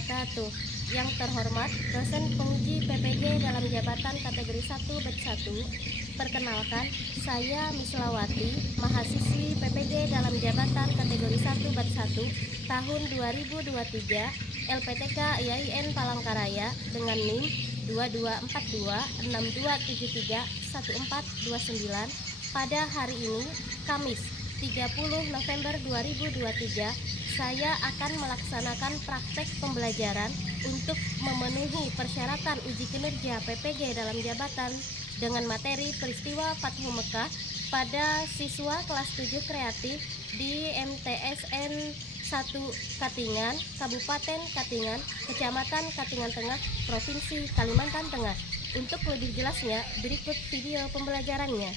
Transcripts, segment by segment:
wabarakatuh. Yang terhormat dosen penguji PPG dalam jabatan kategori 1 batch 1. Perkenalkan, saya Mislawati, mahasiswi PPG dalam jabatan kategori 1 batch 1 tahun 2023 LPTK IAIN Palangkaraya dengan NIM 224262731429 pada hari ini, Kamis 30 November 2023, saya akan melaksanakan praktek pembelajaran untuk memenuhi persyaratan uji kinerja PPG dalam jabatan dengan materi peristiwa Fathu Mekah pada siswa kelas 7 kreatif di MTSN 1 Katingan, Kabupaten Katingan, Kecamatan Katingan Tengah, Provinsi Kalimantan Tengah. Untuk lebih jelasnya, berikut video pembelajarannya.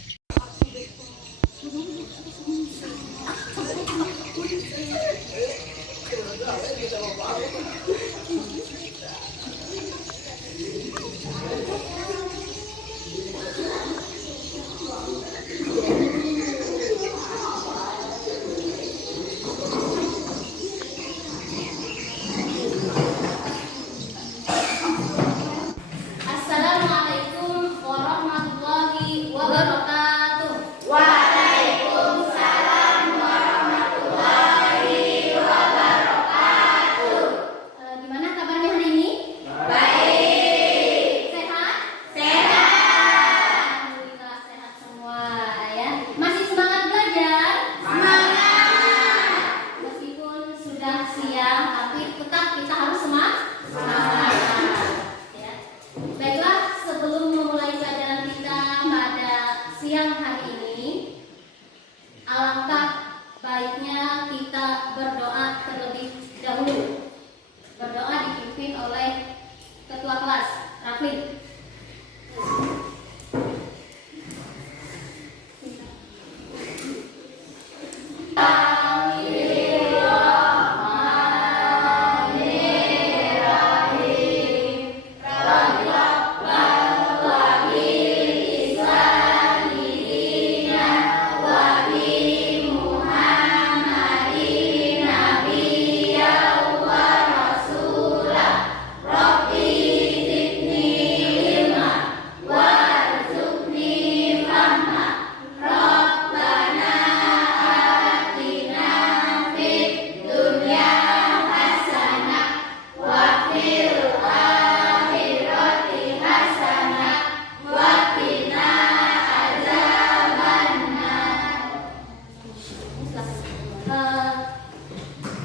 Assalamualaikum warahmatullahi wabarakatuh. Gimana kabarnya hari ini? Baik. Sehat? Sehat. Alhamdulillah sehat semua ya. Masih semangat belajar? Semangat. Meskipun sudah siang, tapi tetap kita harus semangat. Ya. Baiklah, sebelum memulai pelajaran kita pada siang hari ini, alangkah baiknya kita berdoa terlebih dahulu. Berdoa dipimpin oleh ketua kelas, Rafid.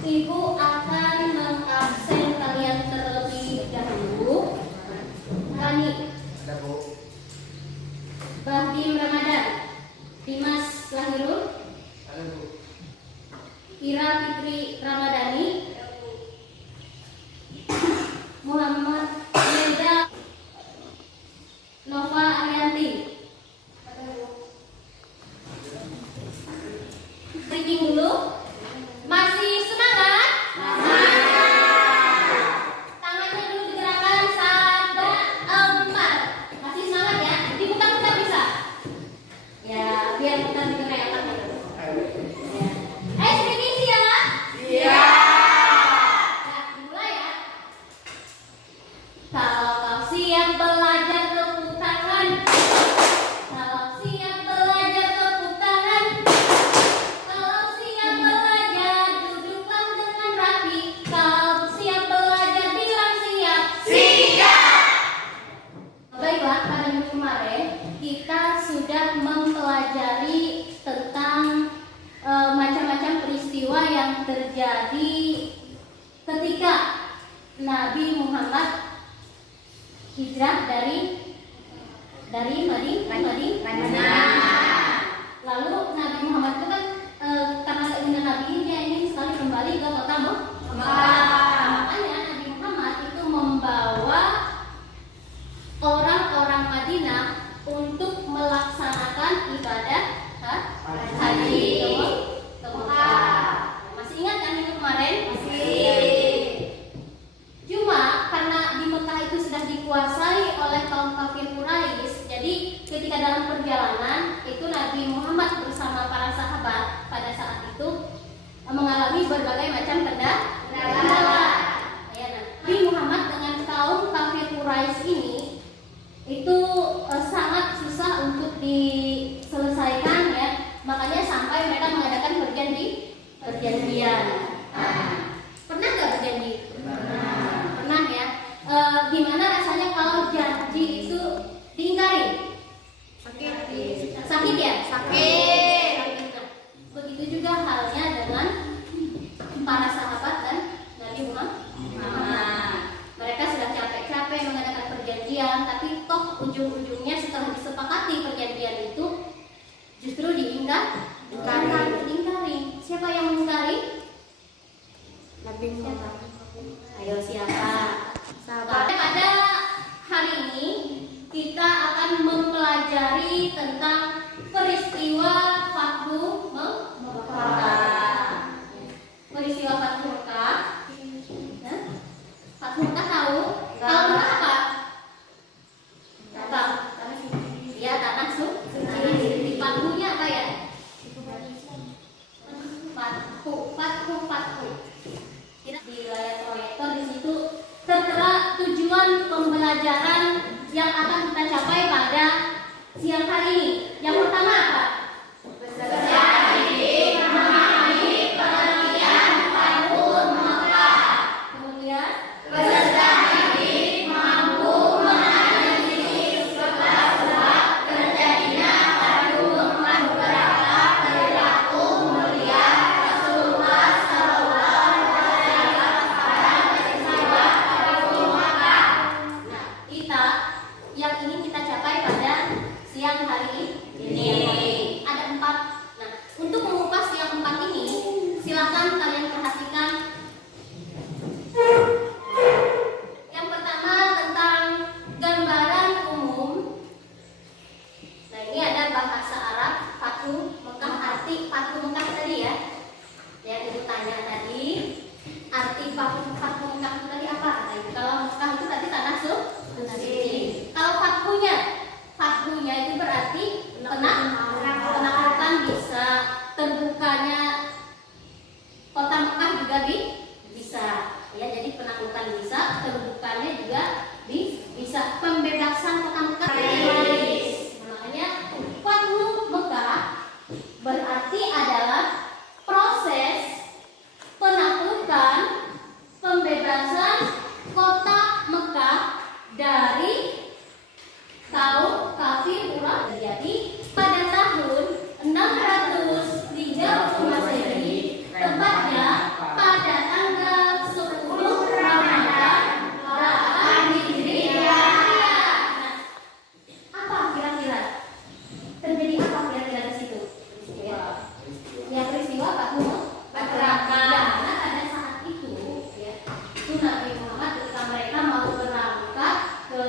Ibu akan mengabsen kalian terlebih dahulu. Rani, Bahdim Ramadan, Dimas Lahirul, Ira Fitri Ramadhani, Muhammad Yeda, Nova Arianti. Breaking dulu. Masih semangat? Tangannya dulu digerakkan 1, 4. Masih semangat ya? Diputar-putar bisa? Ya, biar kita digerakkan. Ya. Sedikit siap? Iya. Nah, dimulai ya. Kalau kau siap belajar, tepuk tangan. Kalau siap belajar, tepuk tangan. Kalau siap belajar, duduklah dengan rapi. Kalau siap belajar, bilang siap. Siap. Baiklah, pada minggu kemarin kita sudah mempelajari tentang macam-macam peristiwa yang terjadi ketika Nabi Muhammad hijrah dari Madinah. Lalu Nabi Muhammad itu kan karena dengan Nabi dia ingin sekali kembali ke kota Mekah. Makanya Nabi Muhammad itu membawa orang-orang Madinah untuk melaksanakan ibadah haji ke Mekah. Masih ingat kan itu kemarin? Masih. Cuma karena di Mekah itu sudah dikuasai oleh kaum kafir Quraisy, jadi ketika dalam perjalanan itu Nabi Muhammad bersama para sahabat pada saat itu mengalami berbagai macam kendala. Ya, nah, di Quraisy ini itu sangat susah untuk diselesaikan ya, makanya sampai mereka mengadakan perjanjian. Pernah nggak berjanji? Pernah ya. Gimana rasanya kalau janji itu diingkari? Sakit ya? Sakit. Nah, begitu juga halnya dengan para sahabat dan Nabi Muhammad. Mereka sudah capek-capek mengadakan perjanjian, tapi toh ujung-ujungnya setelah disepakati perjanjian itu justru diingkari. Siapa yang mengingkari? Nabi Muhammad. Ayo siapa? Sahabat. Pada hari ini kita akan mempelajari tentang peristiwa Fathu Mekah. Peristiwa Fathu Mekah. Fathu Mekah tahu? Tahu apa? Apa? Ya, tanah suci. Fathunya apa ya? Fathu. Di layar proyektor di situ tertera tujuan pembelajaran yang akan kita capai pada siang hari ini. Yang pertama apa? Memahami pengertian Fathu Mekah. Kemudian beserta diri mampu menganalisis sebab-sebab terjadinya Fathu Mekah beberapa perilaku mulia Rasulullah Sallallahu Alaihi Wasallam peristiwa Fathu Mekah. Nah, kita yang ingin kita capai pada siang hari ini ada 4. Nah, untuk mengupas yang 4 ini, silakan kalian perhatikan. Yang pertama tentang gambaran umum. Nah, ini ada bahasa Arab Fathu Mekah, arti Fathu Mekah tadi ya. Yang ibu tanya tadi, arti Fathu Mekah itu tadi apa? Kalau Mekah itu tadi tanah suci. Kalau Fathunya itu berarti penaklukan, bisa terbukanya kota Mekah juga bisa ya, jadi penaklukan bisa, terbukanya juga bisa, pembebasan kota Mekah. Makanya Fathu Mekah berarti adalah proses penaklukan, pembebasan kota Mekah dari kaum kafir Quraisy. Jadi pada tahun 630 Masehi, tepatnya pada tanggal 10 Ramadan 8 Hijriah. Nah, apa kira-kira? Terjadi apa kira-kira di situ? Ya, peristiwa Fathu Mekah. Karena pada saat itu ya, itu Nabi Muhammad ketika mereka mau berangkat ke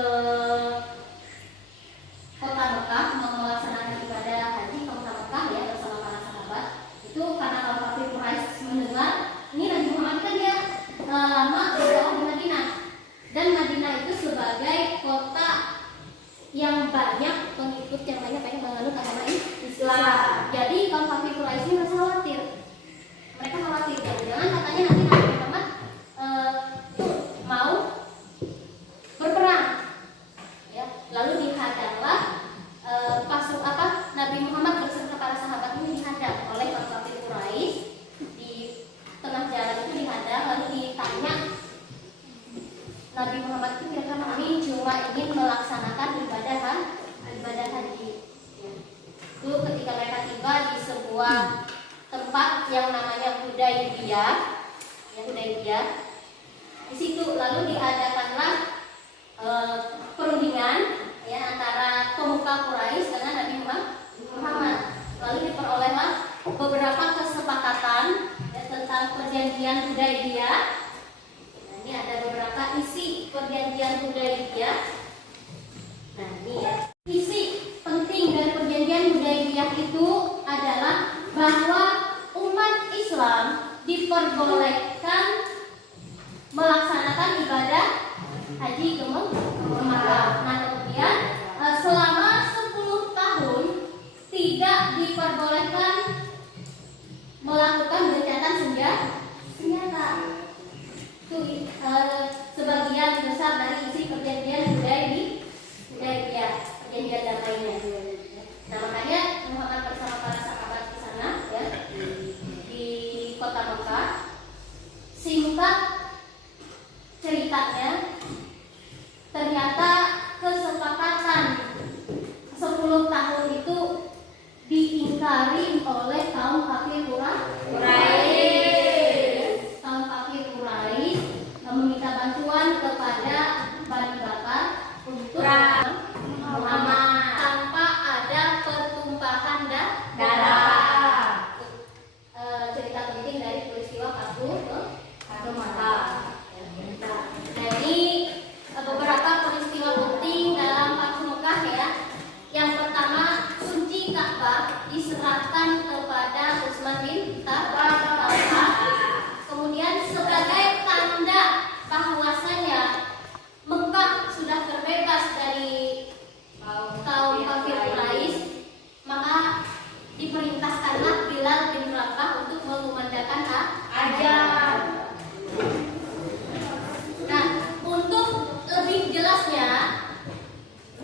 kota Mekah, mau melaksanakan ibadah haji ke kota Mekah ya bersama para sahabat. Itu karena kaum kafir Quraisy mendengar ini Nabi Muhammad kan dia lama berdakwah di Madinah, dan Madinah itu sebagai kota yang banyak pengikut yang banyak menganut agama Islam. Jadi kaum kafir Quraisy ini merasa khawatir. Mereka khawatir jangan katanya nanti Nabi Muhammad mau berperang. Ya, lalu dihadanglah Nabi Muhammad beserta para sahabat ini dihadang oleh kaum kafir Quraisy. Di tengah jalan itu dihadang, lalu ditanya Nabi Muhammad itu kira-kira kami cuma ingin melaksanakan ibadah haji. Ya. Itu ketika mereka tiba di sebuah tempat yang namanya Hudaybiyah. Di situ lalu diadakanlah perundingan ya antara pemuka Quraisy dengan Nabi Muhammad. Lalu diperolehlah beberapa kesepakatan ya, tentang perjanjian Hudaybiyah. Nah, ini ada beberapa isi perjanjian Hudaybiyah. Nah, ini ya. Isi penting dari perjanjian Hudaybiyah itu adalah bahwa umat Islam diperbolehkan melaksanakan ibadah haji ke Mekah. Nah, kemudian selama 10 tahun tidak diperbolehkan melakukan gencatan senjata. Itu sebagian besar dari isi perjanjian ya, perjanjian damainya. Nah makanya Muhammad bersama para sahabat di sana ya di kota Mekah. Singkat ceritanya, ternyata kesepakatan 10 tahun itu diingkari oleh kaum kafir Quraisy. Kaum kafir Quraisy meminta bantuan kepada Bani Bakar untuk Muhammad tanpa ada pertumpahan darah. Cerita penting dari peristiwa Fathu Makkah. Nah ini beberapa peristiwa penting dalam Fathu Makkah ya. Yang pertama, kunci Ka'bah diserahkan kepada Utsman bin Talha. Kemudian sebagai tanda bahwasanya Mekah sudah terbebas dari kaum kafir Quraisy, maka diperintahkanlah Bilal bin Rabah untuk mengumandangkan azan. Nah, untuk lebih jelasnya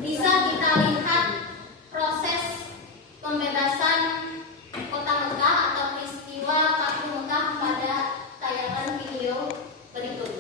bisa kita lihat proses pembebasan kota Mekah atau peristiwa Fathu Mekah pada tayangan video berikut.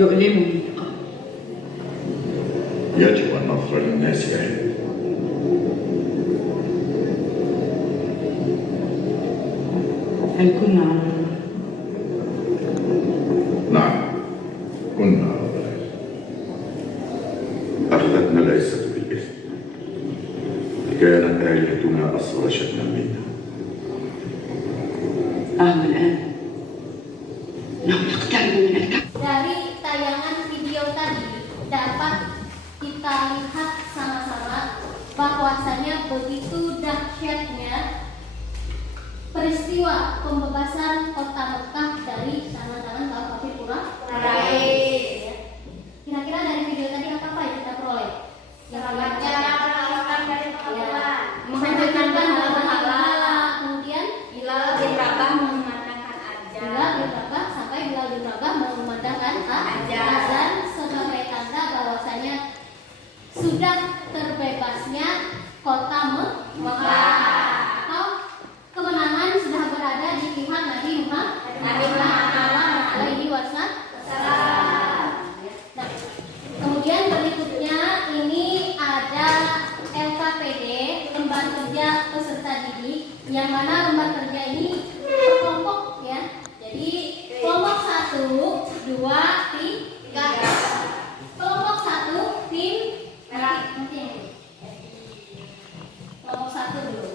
يؤلمني. يجب أن نغفر للناس علم نعم، كنا أولئك. أخذتنا ليست بالإثم، كانت آلهتنا أصغر شأنا منا. الآن نحن نقترب من الكعبة. Dari tayangan video tadi dapat kita lihat sama-sama bahwasanya begitu dahsyatnya peristiwa pembebasan kota Mekah dari tangan-tangan kaum kafir Quraisy. Kira-kira dari video tadi apa yang kita peroleh? Yang Menyelamatkan dari pengadilan, menghancurkan berhala, kemudian Bilal bin Rabah memandangkan Bilal azan. bin Rabah sampai Bilal bin Rabah mengumandangkan azan sebagai tanda bahwasanya sudah terbebasnya kota Mekah atau kemenangan sudah berada di pihak Nabi Muhammad alaihi wasallam. Nah, kemudian berikutnya ini ada LKPD, lembar kerja peserta didik, yang mana lembar kerja ini berkelompok ya. Jadi kelompok 1, 2, 3. Kelompok 1 tim nanti yang ini. Kelompok 1 dulu.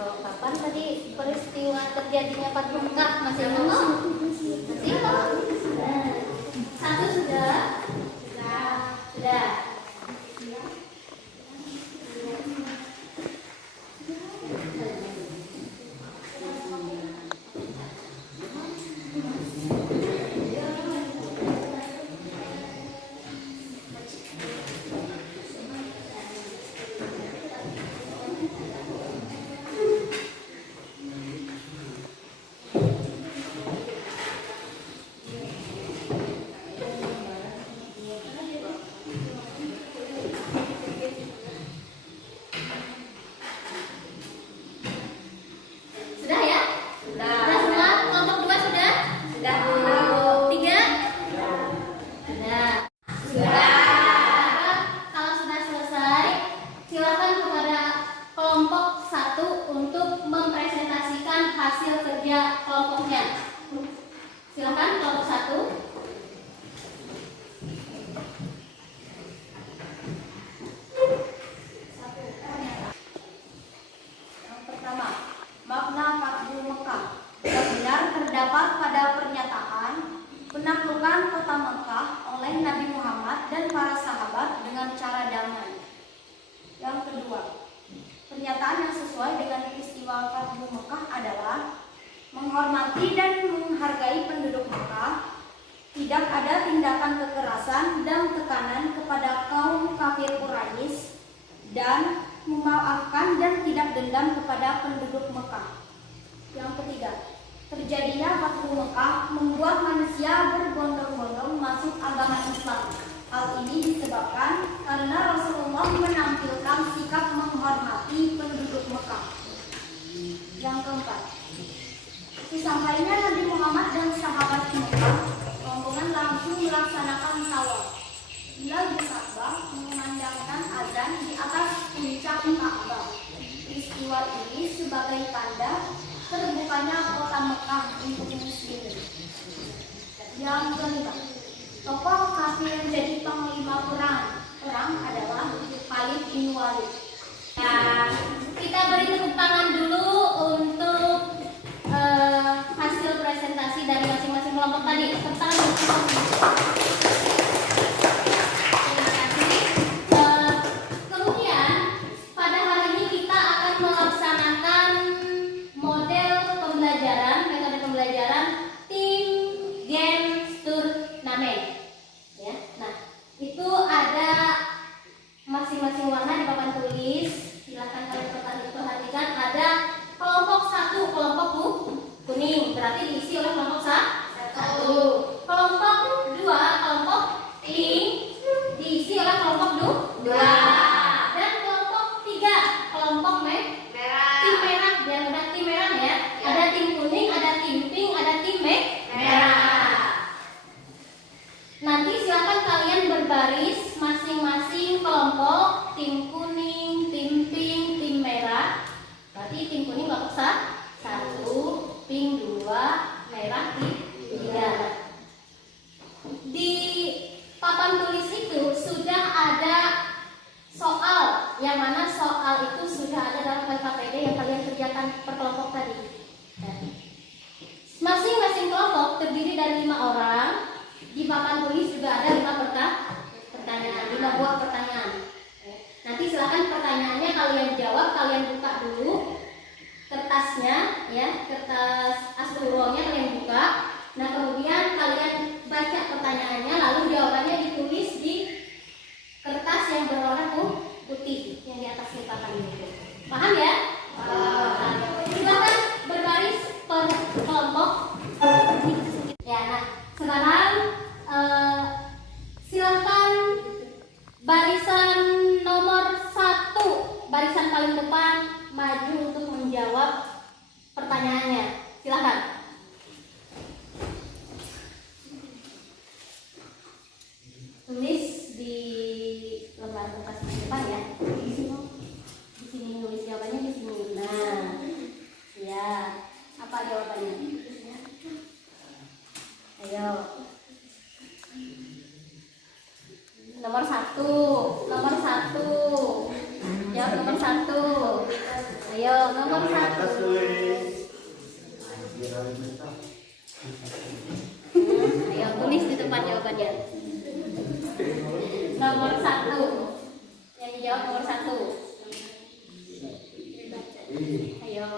Kapan tadi peristiwa terjadinya Fathu Mekah? Masih ingat? Masih ingat? 1 sudah? Sudah. Sudah ya? Sudah semua? Kelompok 2 sudah? Sudah. 3? Sudah. Kalau sudah selesai, silakan kepada kelompok 1 untuk mempresentasikan hasil kerja kelompoknya. Silakan kelompok 1. Yang pertama, makna Fathu Mekah. Benar terdapat pada pernyataan penaklukan kota Mekah oleh Nabi Muhammad dan para sahabat dengan cara damai. Yang kedua, pernyataan yang sesuai dengan peristiwa Fathu Mekah adalah menghormati dan menghargai penduduk Mekah. Tidak ada tindakan kekerasan dan tekanan kepada kaum kafir Quraisy dan memaafkan dan tidak dendam kepada penduduk Mekah. Yang ketiga, terjadinya Fathu Mekah membuat manusia berbondong-bondong masuk agama Islam. Hal ini disebabkan karena Rasulullah menampilkan sikap menghormati penduduk Mekah. Yang keempat, sesampainya Nabi Muhammad dan sahabat Mekah, rombongan langsung melaksanakan tawaf. Bilal bin Rabah mengumandangkan azan di atas puncak Ka'bah. Peristiwa ini sebagai tanda terbukanya kota Mekah untuk muslimin. Yang kelima, tokoh kafir yang jadi panglima perang adalah Khalid bin Walid. Nah, kita beri tepuk tangan dulu untuk hasil presentasi dari masing-masing kelompok. kelompok tadi. Tepuk tangan untuk kelompok. Terima kasih. Kemudian pada hari ini kita akan melaksanakan model pembelajaran, metode pembelajaran tim game turnamen. Ya, nah itu ada masing-masing warna di papan tulis. Silahkan kalian perhatikan. Ada kelompok 1, kelompok kuning, berarti diisi oleh kelompok 1. Kelompok 2, kelompok pink, diisi oleh kelompok 2. Dan kelompok 3, kelompok merah. Tim merah, biar mudah tim merah ya. Ada tim kuning, ada tim pink, ada tim merah. Nanti silakan kalian berbaris masing-masing kelompok, tim kuning, tim pink, tim merah. Berarti tim kuning kelompok 1, pink 2, merah 3. Di papan tulis itu sudah ada soal, yang mana soal itu sudah ada dalam LKPD yang kalian kerjakan per kelompok tadi. Masing-masing kelompok terdiri dari 5 orang. Di papan tulis juga ada 5 pertanyaan, 5 buah pertanyaan. Nanti silakan pertanyaannya kalian jawab, kalian buka dulu kertasnya, ya, kertas astrolonya kalian buka. Nah kemudian kalian baca pertanyaannya, lalu jawabannya ditulis di kertas yang berwarna putih yang di atas lipatan itu. Paham ya? Silakan berbaris per kelompok. Ya, nah sekarang silakan barisan nomor 1, barisan paling depan maju untuk menjawab pertanyaannya. Silakan. Tulis di lembar kertas di depan ya. Di sini nulis jawabannya di sini. Nah, ya. Apa jawabannya? Ayo. Nomor 1. Jawab nomor 1. Ayo, nomor 1. Ayo, tulis di tempat jawabannya. Nomor 1. Yang dijawab nomor 1. Ayo.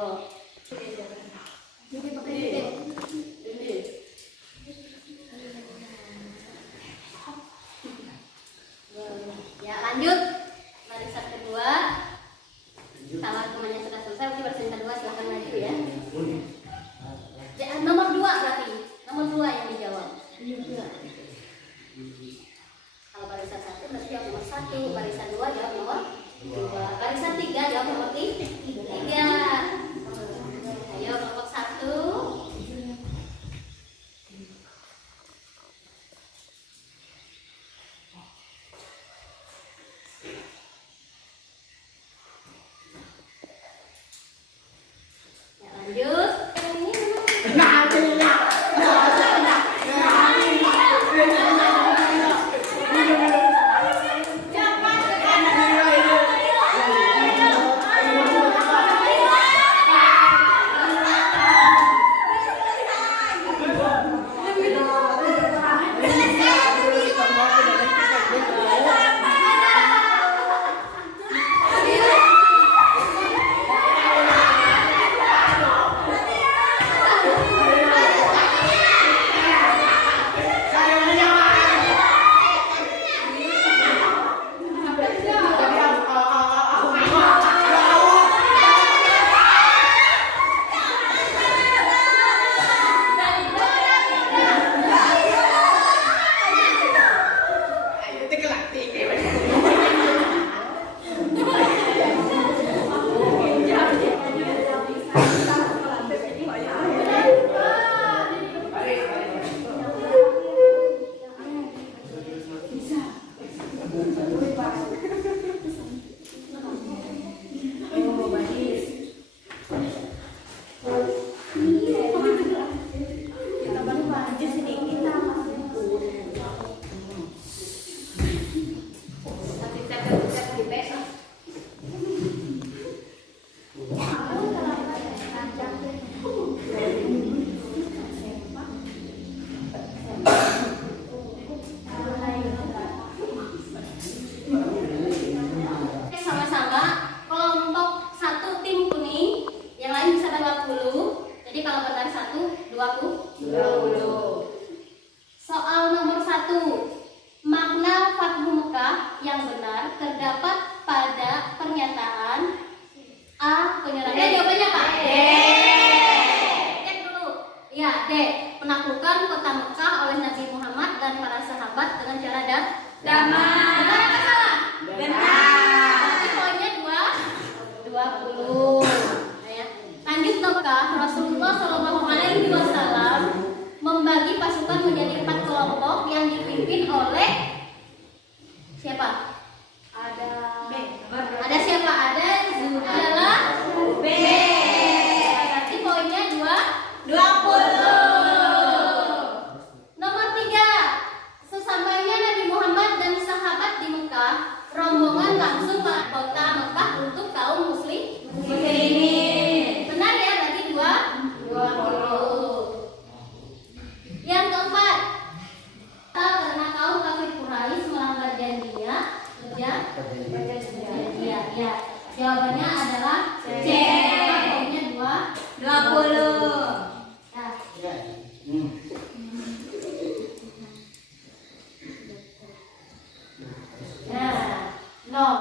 Ya, lanjut. Barisan kedua. Sama temannya sudah selesai. Oke, barisan kedua silakan maju ya. Nomor 2 berarti. Nomor 2 yang dijawab. Kalau barisan 1 berarti jawab nomor 1. Barisan 2 jawab nomor 2. Barisan 3 jawab nomor 3. Ayo kelompok 1. Lanjut. Benar apa salah? Berarti poinnya 20. Ya. Lanjut ke Mekah, Rasulullah Shallallahu Alaihi Wasallam membagi pasukan menjadi 4 kelompok yang dipimpin oleh siapa? Ada siapa? Ada Zulkiflah B. Berarti poinnya 20. Nomor 3. Sesampainya Nabi Muhammad dan sahabat di Mekah, rombongan langsung ke kota Mekah untuk kaum muslimin. Benar ya? Berarti 20. Yang keempat, karena kaum kafir Quraisy melanggar janjinya, ya. Jawabannya adalah C. Poinnya 20. Nah. No.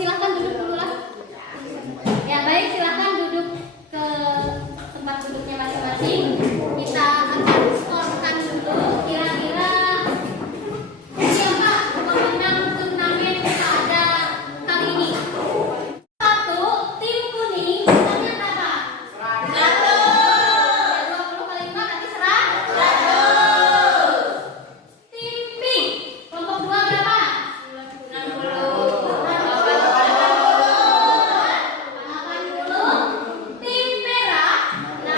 Silakan duduk dulu lah. Ya baik, silakan duduk ke tempat duduknya masing-masing. Kita akan skorkan dulu kira-kira siapa pemenang turnamen pada kali ini. 1, tim kuning nilainya berapa? 100. 20 kali 5 berarti 100. Tim pink kelompok 2 berapa? 60. Tim merah 60.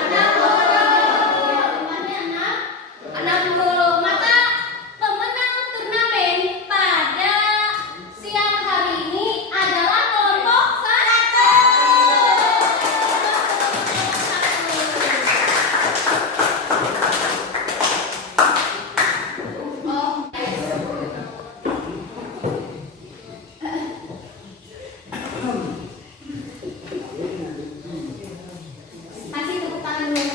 Jumlahnya 60. Maka pemenang turnamen pada siang hari ini adalah kelompok 1. Kasih tepuk tangan dulu.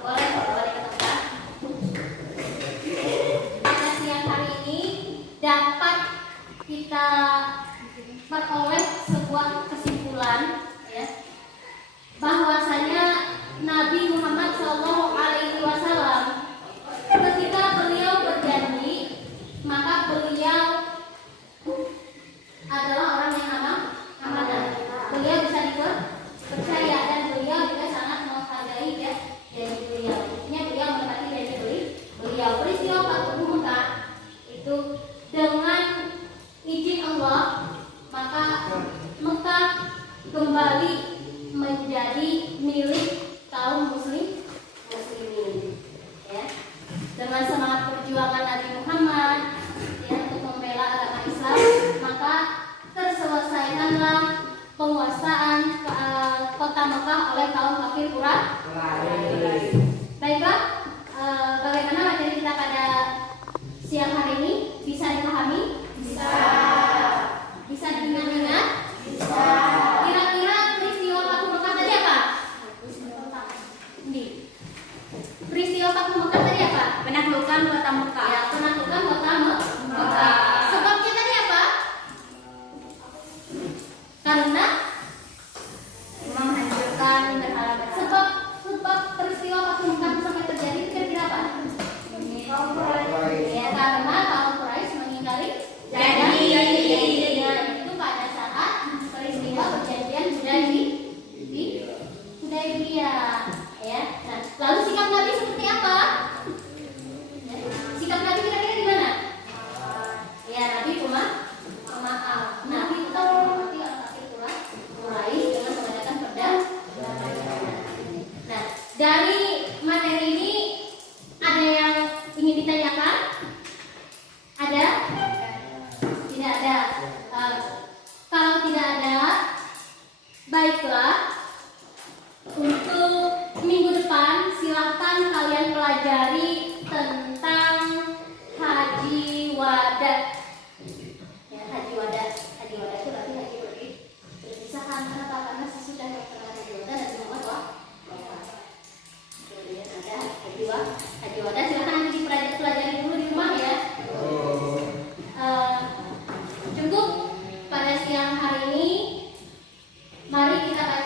Boleh ke tempat. Pada siang hari ini dapat kita peroleh sebuah kesimpulan, ya, bahwasanya Nabi Muhammad SAW ketika beliau berjanji, maka beliau adalah orang yang amanah. Beliau bisa dipercaya dan beliau juga sangat menghargai janji beliau. Intinya beliau menepati janji beliau. Peristiwa Fathu Mekah itu dengan izin Allah, maka Mekah kembali menjadi milik kaum muslimin. Ya. Dengan semangat perjuangan Nabi Muhammad, ya, untuk membela agama Islam, maka terselesaikanlah penguasaan kota Mekah oleh kaum kafir Quraisy. Baiklah, bagaimana materi kita pada siang hari ini? Bisa dipahami? Bisa. Bisa diingat-ingat? Bisa. Kira-kira peristiwa Fathu Mekah tadi apa? Peristiwa Fathu Mekah tadi apa? Penaklukan kota Mekah. Ya, penaklukan kota Mekah. Sebabnya tadi apa? Karena Menghancurkan berhala-berhala. sebab peristiwa Fathu Mekah sampai terjadi kira-kira apa? Ya, karena kaum Quraisy mengingkari janji. Itu pada saat peristiwa perjanjian Hudaybiyah. Ya. Nah, lalu sikap Nabi seperti apa? Ya. Sikap Nabi kira-kira gimana? Ya, Nabi pemaaf. Nabi tetap menghormati orang kafir Quraisy dengan mengadakan perdamaian. Nah, dari materi ini ada yang ingin ditanyakan? Ada? Tidak ada. Kalau tidak ada, baiklah. Untuk minggu depan silakan kalian pelajari tentang haji wada. Ya, haji wada itu berarti haji berpisah antara sesudah haji wada dan Muhammad. kita baca